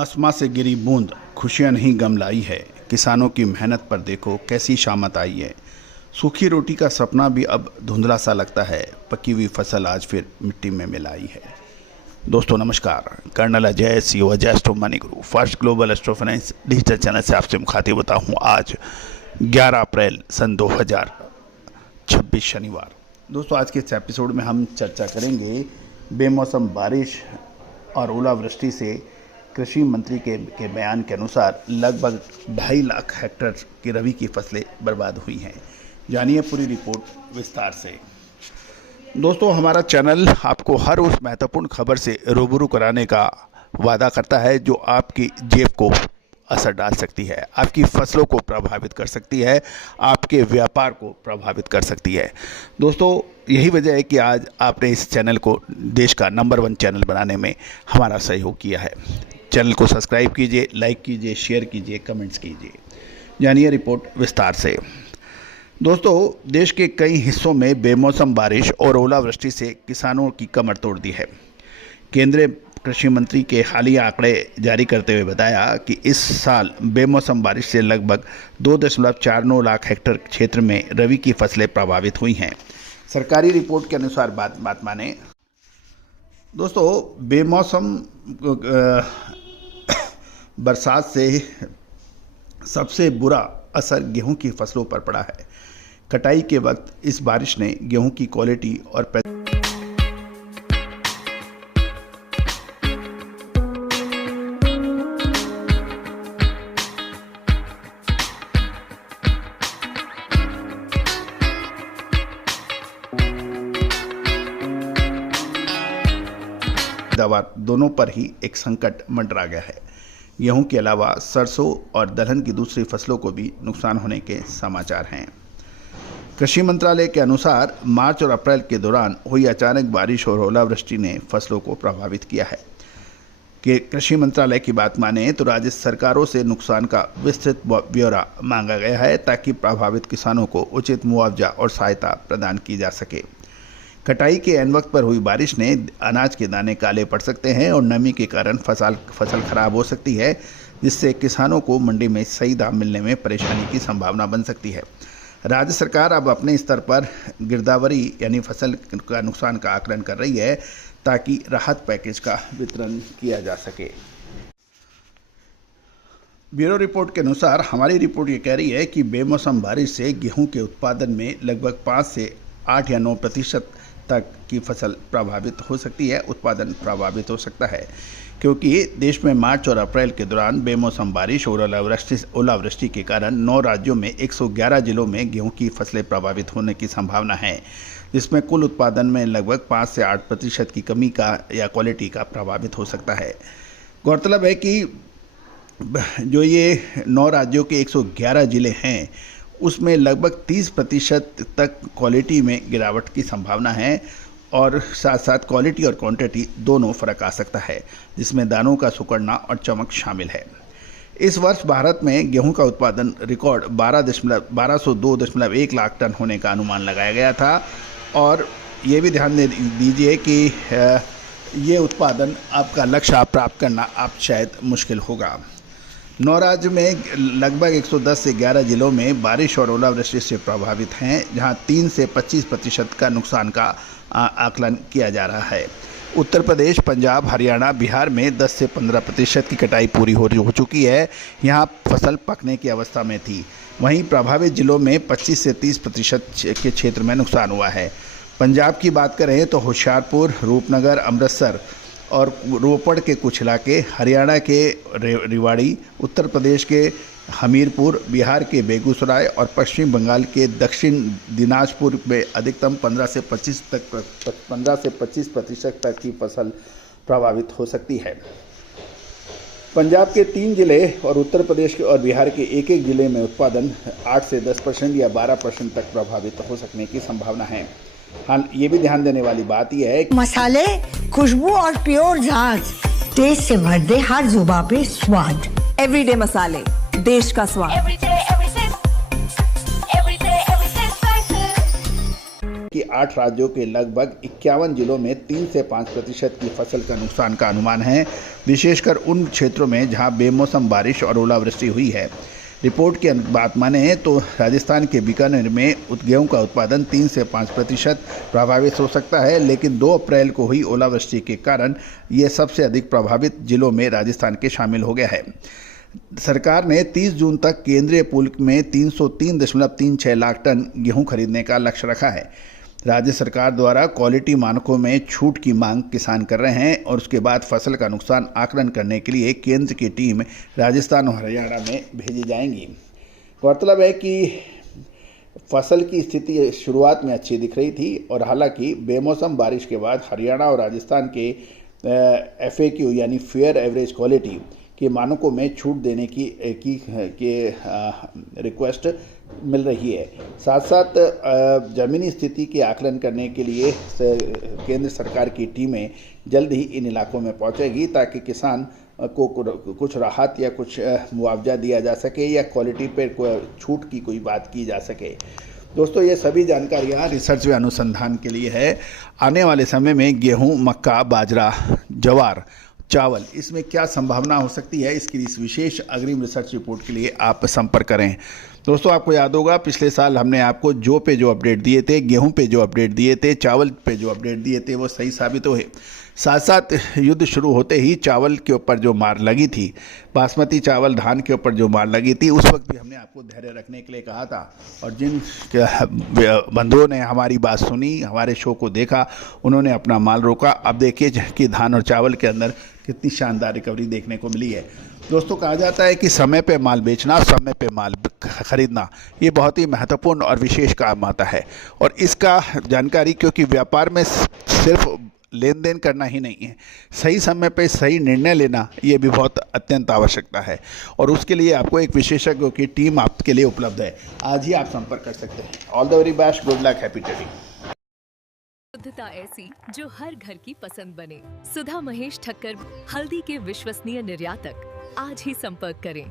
आसमां से गिरी बूंद खुशियां नहीं गम लाई है। किसानों की मेहनत पर देखो कैसी शामत आई है। सूखी रोटी का सपना भी अब धुंधला सा लगता है। पकी हुई फसल आज फिर मिट्टी में मिलाई है। दोस्तों नमस्कार, colonel Ajay CEO Ajay astro money guru first global astro finance digital channel से आपसे मुखातिब होता हूँ। आज 11 अप्रैल सन 2026 शनिवार। दोस्तों आज के इस एपिसोड में हम चर्चा करेंगे बेमौसम बारिश और ओलावृष्टि से कृषि मंत्री के बयान के अनुसार लगभग 2.5 लाख हेक्टेयर की रबी की फसलें बर्बाद हुई हैं। जानिए पूरी रिपोर्ट विस्तार से। दोस्तों हमारा चैनल आपको हर उस महत्वपूर्ण खबर से रूबरू कराने का वादा करता है जो आपकी जेब को असर डाल सकती है, आपकी फसलों को प्रभावित कर सकती है, आपके व्यापार को प्रभावित कर सकती है। दोस्तों यही वजह है कि आज आपने इस चैनल को देश का नंबर 1 चैनल बनाने में हमारा सहयोग किया है। चैनल को सब्सक्राइब कीजिए, लाइक कीजिए, शेयर कीजिए, कमेंट्स कीजिए। जानिए रिपोर्ट विस्तार से। दोस्तों देश के कई हिस्सों में बेमौसम बारिश और ओलावृष्टि से किसानों की कमर तोड़ दी है। केंद्रीय कृषि मंत्री के हालिया आंकड़े जारी करते हुए बताया कि इस साल बेमौसम बारिश से लगभग 2.49 लाख हेक्टेयर क्षेत्र में रबी की फसलें प्रभावित हुई हैं। सरकारी रिपोर्ट के अनुसार बात माने दोस्तों बेमौसम बरसात से सबसे बुरा असर गेहूं की फसलों पर पड़ा है। कटाई के वक्त इस बारिश ने गेहूं की क्वालिटी और पैदावार दोनों पर ही एक संकट मंडरा गया है। गेहूं के अलावा सरसों और दलहन की दूसरी फसलों को भी नुकसान होने के समाचार हैं। कृषि मंत्रालय के अनुसार मार्च और अप्रैल के दौरान हुई अचानक बारिश और ओलावृष्टि ने फसलों को प्रभावित किया है। कि कृषि मंत्रालय की बात माने तो राज्य सरकारों से नुकसान का विस्तृत ब्यौरा मांगा गया है ताकि प्रभावित किसानों को उचित मुआवजा और सहायता प्रदान की जा सके। कटाई के ऐन वक्त पर हुई बारिश ने अनाज के दाने काले पड़ सकते हैं और नमी के कारण फसल खराब हो सकती है, जिससे किसानों को मंडी में सही दाम मिलने में परेशानी की संभावना बन सकती है। राज्य सरकार अब अपने स्तर पर गिरदावरी यानी फसल का नुकसान का आकलन कर रही है ताकि राहत पैकेज का वितरण किया जा सके। ब्यूरो रिपोर्ट के अनुसार हमारी रिपोर्ट ये कह रही है कि बेमौसम बारिश से गेहूं के उत्पादन में लगभग 5 से 8 या 9% तक की फसल प्रभावित हो सकती है। उत्पादन प्रभावित हो सकता है क्योंकि देश में मार्च और अप्रैल के दौरान बेमौसम बारिश और ओलावृष्टि के कारण 9 राज्यों में 111 जिलों में गेहूं की फसलें प्रभावित होने की संभावना है, जिसमें कुल उत्पादन में लगभग 5 से 8% की कमी का या क्वालिटी का प्रभावित हो सकता है। गौरतलब है कि जो ये 9 राज्यों के 111 जिले हैं उसमें लगभग 30% तक क्वालिटी में गिरावट की संभावना है और साथ साथ क्वालिटी और क्वांटिटी दोनों फर्क आ सकता है, जिसमें दानों का सिकुड़ना और चमक शामिल है। इस वर्ष भारत में गेहूं का उत्पादन रिकॉर्ड 1202.1 लाख टन होने का अनुमान लगाया गया था और ये भी ध्यान दीजिए कि ये उत्पादन आपका लक्ष्य प्राप्त करना आप शायद मुश्किल होगा। 9 राज्य में लगभग 110 से 11 जिलों में बारिश और ओलावृष्टि से प्रभावित हैं, जहां 3 से 25% का नुकसान का आकलन किया जा रहा है। उत्तर प्रदेश, पंजाब, हरियाणा, बिहार में 10 से 15% की कटाई पूरी हो चुकी है। यहां फसल पकने की अवस्था में थी। वहीं प्रभावित जिलों में 25 से 30% के क्षेत्र में नुकसान हुआ है। पंजाब की बात करें तो होशियारपुर, रूपनगर, अमृतसर और रोपड़ के कुछ इलाके, हरियाणा के रेवाड़ी, उत्तर प्रदेश के हमीरपुर, बिहार के बेगूसराय और पश्चिम बंगाल के दक्षिण दिनाजपुर में अधिकतम 15 से 25% तक की फसल प्रभावित हो सकती है। पंजाब के 3 जिले और उत्तर प्रदेश के और बिहार के एक जिले में उत्पादन 8 से 10% या 12% तक प्रभावित हो सकने की संभावना है। हाँ, ये भी ध्यान देने वाली बात यह है मसाले, खुशबू और प्योर झांझ टेस्ट से भर दे हर जुबान पे स्वाद। एवरीडे मसाले, देश का स्वाद। कि 8 राज्यों के लगभग 51 जिलों में 3 से 5% की फसल का नुकसान का अनुमान है, विशेषकर उन क्षेत्रों में जहां बेमौसम बारिश और ओलावृष्टि हुई है। रिपोर्ट की बात माने तो राजस्थान के बीकानेर में गेहूं का उत्पादन 3 से 5% प्रभावित हो सकता है, लेकिन 2 अप्रैल को हुई ओलावृष्टि के कारण ये सबसे अधिक प्रभावित जिलों में राजस्थान के शामिल हो गया है। सरकार ने 30 जून तक केंद्रीय पूल में 303.36 लाख टन गेहूं खरीदने का लक्ष्य रखा है। राज्य सरकार द्वारा क्वालिटी मानकों में छूट की मांग किसान कर रहे हैं और उसके बाद फसल का नुकसान आकलन करने के लिए केंद्र की टीम राजस्थान और हरियाणा में भेजी जाएंगी। गौरतलब है कि फसल की स्थिति शुरुआत में अच्छी दिख रही थी और हालांकि बेमौसम बारिश के बाद हरियाणा और राजस्थान के FAQ यानी फेयर एवरेज क्वालिटी के मानकों में छूट देने की रिक्वेस्ट मिल रही है। साथ साथ ज़मीनी स्थिति के आकलन करने के लिए केंद्र सरकार की टीमें जल्द ही इन इलाकों में पहुंचेगी ताकि किसान को कुछ राहत या कुछ मुआवजा दिया जा सके या क्वालिटी पर छूट की कोई बात की जा सके। दोस्तों, ये सभी जानकारियाँ रिसर्च व अनुसंधान के लिए है। आने वाले समय में गेहूँ, मक्का, बाजरा, ज्वार, चावल, इसमें क्या संभावना हो सकती है, इसकी इस विशेष अग्रिम रिसर्च रिपोर्ट के लिए आप संपर्क करें। दोस्तों, आपको याद होगा पिछले साल हमने आपको जौ पे जो अपडेट दिए थे, गेहूं पे जो अपडेट दिए थे, चावल पे जो अपडेट दिए थे, वो सही साबित हुए। साथ साथ युद्ध शुरू होते ही चावल के ऊपर जो मार लगी थी, बासमती चावल, धान के ऊपर जो मार लगी थी, उस वक्त भी हमने आपको धैर्य रखने के लिए कहा था। और जिन बंधुओं ने हमारी बात सुनी, हमारे शो को देखा, उन्होंने अपना माल रोका। अब देखिए कि धान और चावल के अंदर कितनी शानदार रिकवरी देखने को मिली है। दोस्तों, कहा जाता है कि समय पे माल बेचना, समय पे माल खरीदना, ये बहुत ही महत्वपूर्ण और विशेष काम आता है। और इसका जानकारी, क्योंकि व्यापार में सिर्फ लेन देन करना ही नहीं है, सही समय पे सही निर्णय लेना ये भी बहुत अत्यंत आवश्यकता है। और उसके लिए आपको एक विशेषज्ञों की टीम आपके लिए उपलब्ध है। आज ही आप संपर्क कर सकते हैं। All the very best, good luck, happy trading. शुद्धता ऐसी जो हर घर की पसंद बने। सुधा महेश ठक्कर, हल्दी के विश्वसनीय निर्यातक। आज ही संपर्क करें।